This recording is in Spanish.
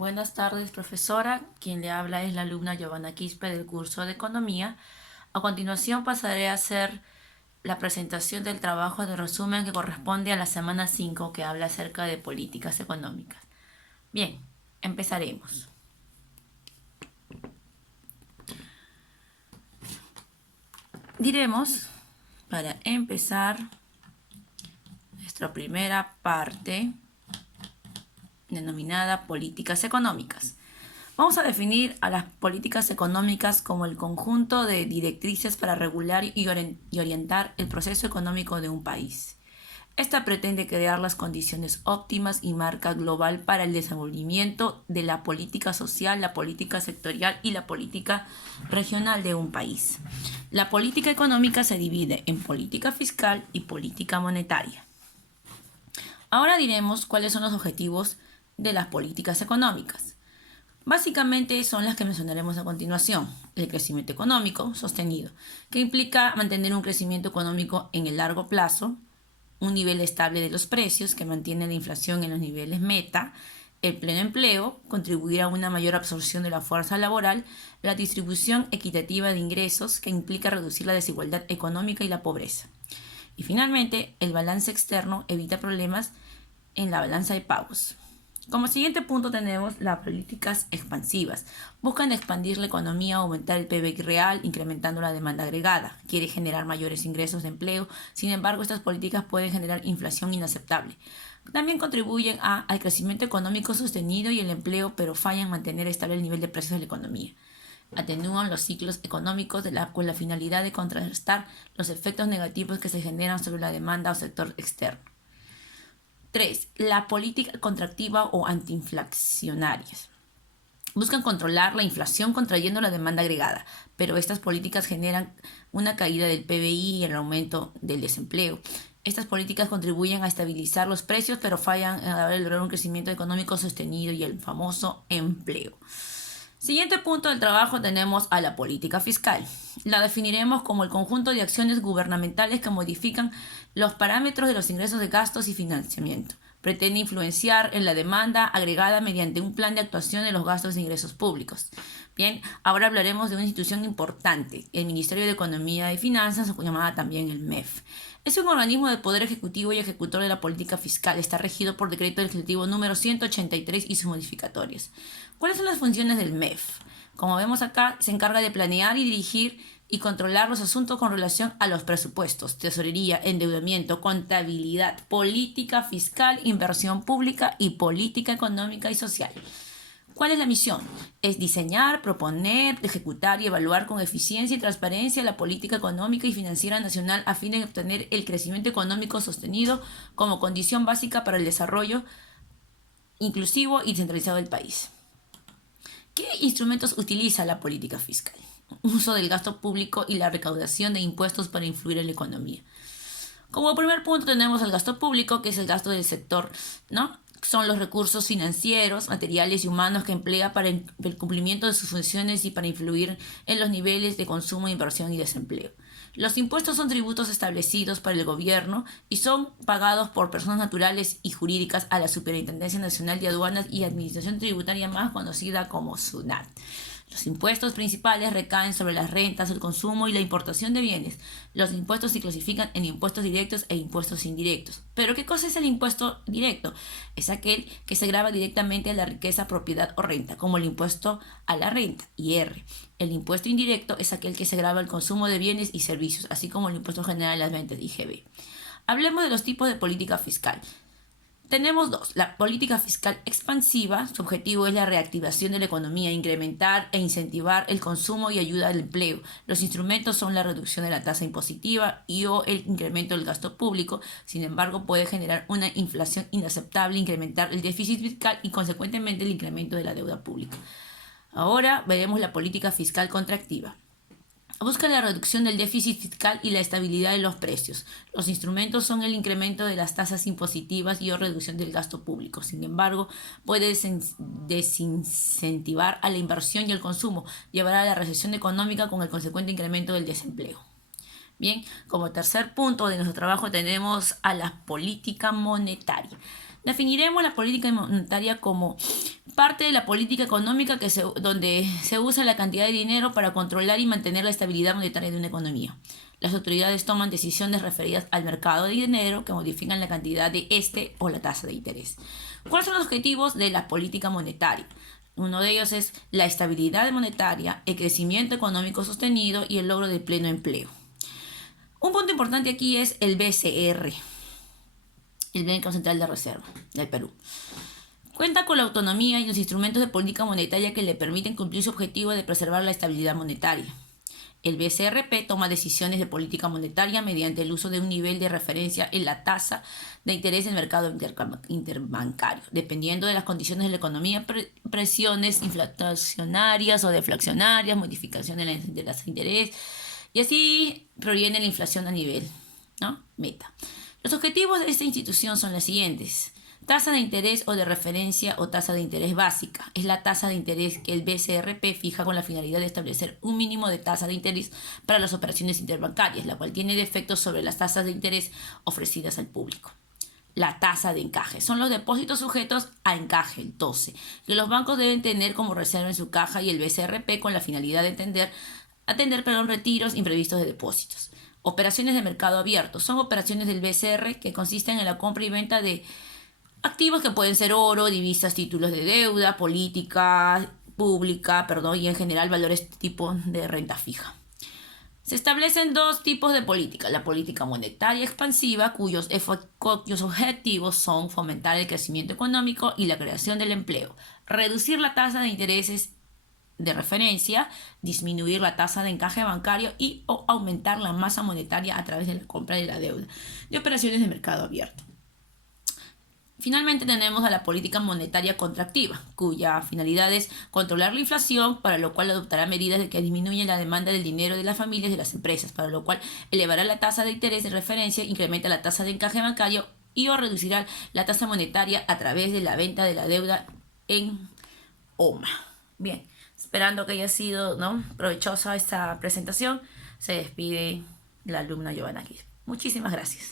Buenas tardes, profesora. Quien le habla es la alumna Giovanna Quispe del curso de Economía. A continuación pasaré a hacer la presentación del trabajo de resumen que corresponde a la semana 5, que habla acerca de políticas económicas. Bien, empezaremos. Diremos, para empezar, nuestra primera parte denominada políticas económicas. Vamos a definir a las políticas económicas como el conjunto de directrices para regular y orientar el proceso económico de un país. Esta pretende crear las condiciones óptimas y marca global para el desenvolvimiento de la política social, la política sectorial y la política regional de un país. La política económica se divide en política fiscal y política monetaria. Ahora diremos cuáles son los objetivos de las políticas económicas. Básicamente son las que mencionaremos a continuación. El crecimiento económico sostenido, que implica mantener un crecimiento económico en el largo plazo, un nivel estable de los precios que mantiene la inflación en los niveles meta, el pleno empleo, contribuir a una mayor absorción de la fuerza laboral, la distribución equitativa de ingresos, que implica reducir la desigualdad económica y la pobreza. Y finalmente, el balance externo evita problemas en la balanza de pagos. Como siguiente punto tenemos las políticas expansivas. Buscan expandir la economía, aumentar el PIB real, incrementando la demanda agregada. Quiere generar mayores ingresos de empleo. Sin embargo, estas políticas pueden generar inflación inaceptable. También contribuyen al crecimiento económico sostenido y el empleo, pero fallan en mantener estable el nivel de precios de la economía. Atenúan los ciclos económicos con la finalidad de contrarrestar los efectos negativos que se generan sobre la demanda o sector externo. 3. La política contractiva o antiinflacionarias. Buscan controlar la inflación contrayendo la demanda agregada, pero estas políticas generan una caída del PBI y el aumento del desempleo. Estas políticas contribuyen a estabilizar los precios, pero fallan en lograr un crecimiento económico sostenido y el famoso empleo. Siguiente punto del trabajo tenemos a la política fiscal. La definiremos como el conjunto de acciones gubernamentales que modifican los parámetros de los ingresos de gastos y financiamiento. Pretende influenciar en la demanda agregada mediante un plan de actuación de los gastos e ingresos públicos. Bien, ahora hablaremos de una institución importante, el Ministerio de Economía y Finanzas, llamada también el MEF. Es un organismo de poder ejecutivo y ejecutor de la política fiscal. Está regido por decreto legislativo número 183 y sus modificatorias. ¿Cuáles son las funciones del MEF? Como vemos acá, se encarga de planear y dirigir y controlar los asuntos con relación a los presupuestos, tesorería, endeudamiento, contabilidad, política fiscal, inversión pública y política económica y social. ¿Cuál es la misión? Es diseñar, proponer, ejecutar y evaluar con eficiencia y transparencia la política económica y financiera nacional a fin de obtener el crecimiento económico sostenido como condición básica para el desarrollo inclusivo y centralizado del país. ¿Qué instrumentos utiliza la política fiscal? Uso del gasto público y la recaudación de impuestos para influir en la economía. Como primer punto tenemos el gasto público, que es el gasto del sector, ¿no? Son los recursos financieros, materiales y humanos que emplea para el cumplimiento de sus funciones y para influir en los niveles de consumo, inversión y desempleo. Los impuestos son tributos establecidos para el gobierno y son pagados por personas naturales y jurídicas a la Superintendencia Nacional de Aduanas y Administración Tributaria, más conocida como SUNAT. Los impuestos principales recaen sobre las rentas, el consumo y la importación de bienes. Los impuestos se clasifican en impuestos directos e impuestos indirectos. ¿Pero qué cosa es el impuesto directo? Es aquel que se grava directamente a la riqueza, propiedad o renta, como el impuesto a la renta, IR. El impuesto indirecto es aquel que se grava al consumo de bienes y servicios, así como el impuesto general a las ventas, IGB. Hablemos de los tipos de política fiscal. Tenemos dos. La política fiscal expansiva, su objetivo es la reactivación de la economía, incrementar e incentivar el consumo y ayuda al empleo. Los instrumentos son la reducción de la tasa impositiva o el incremento del gasto público. Sin embargo, puede generar una inflación inaceptable, incrementar el déficit fiscal y consecuentemente el incremento de la deuda pública. Ahora veremos la política fiscal contractiva. Busca la reducción del déficit fiscal y la estabilidad de los precios. Los instrumentos son el incremento de las tasas impositivas y o reducción del gasto público. Sin embargo, puede desincentivar a la inversión y el consumo, llevar a la recesión económica con el consecuente incremento del desempleo. Bien, como tercer punto de nuestro trabajo tenemos a la política monetaria. Definiremos la política monetaria como parte de la política económica donde se usa la cantidad de dinero para controlar y mantener la estabilidad monetaria de una economía. Las autoridades toman decisiones referidas al mercado de dinero que modifican la cantidad de este o la tasa de interés. ¿Cuáles son los objetivos de la política monetaria? Uno de ellos es la estabilidad monetaria, el crecimiento económico sostenido y el logro del pleno empleo. Un punto importante aquí es el BCR, el Banco Central de Reserva del Perú. Cuenta con la autonomía y los instrumentos de política monetaria que le permiten cumplir su objetivo de preservar la estabilidad monetaria. El BCRP toma decisiones de política monetaria mediante el uso de un nivel de referencia en la tasa de interés del mercado interbancario, dependiendo de las condiciones de la economía, presiones inflacionarias o deflacionarias, modificaciones de las interés, y así proviene la inflación a nivel, ¿no? Meta. Los objetivos de esta institución son los siguientes. Tasa de interés o de referencia o tasa de interés básica. Es la tasa de interés que el BCRP fija con la finalidad de establecer un mínimo de tasa de interés para las operaciones interbancarias, la cual tiene efectos sobre las tasas de interés ofrecidas al público. La tasa de encaje. Son los depósitos sujetos a encaje, el 12, que los bancos deben tener como reserva en su caja y el BCRP con la finalidad de atender retiros imprevistos de depósitos. Operaciones de mercado abierto. Son operaciones del BCR que consisten en la compra y venta de activos que pueden ser oro, divisas, títulos de deuda, política pública, y en general valores tipo de renta fija. Se establecen dos tipos de política. La política monetaria expansiva, cuyos objetivos son fomentar el crecimiento económico y la creación del empleo, reducir la tasa de intereses de referencia, disminuir la tasa de encaje bancario y o aumentar la masa monetaria a través de la compra de la deuda de operaciones de mercado abierto. Finalmente tenemos a la política monetaria contractiva, cuya finalidad es controlar la inflación, para lo cual adoptará medidas de que disminuyan la demanda del dinero de las familias y de las empresas, para lo cual elevará la tasa de interés de referencia, incrementa la tasa de encaje bancario y o reducirá la tasa monetaria a través de la venta de la deuda en OMA. Bien, esperando que haya sido provechosa esta presentación, se despide la alumna Giovanna Quispe. Muchísimas gracias.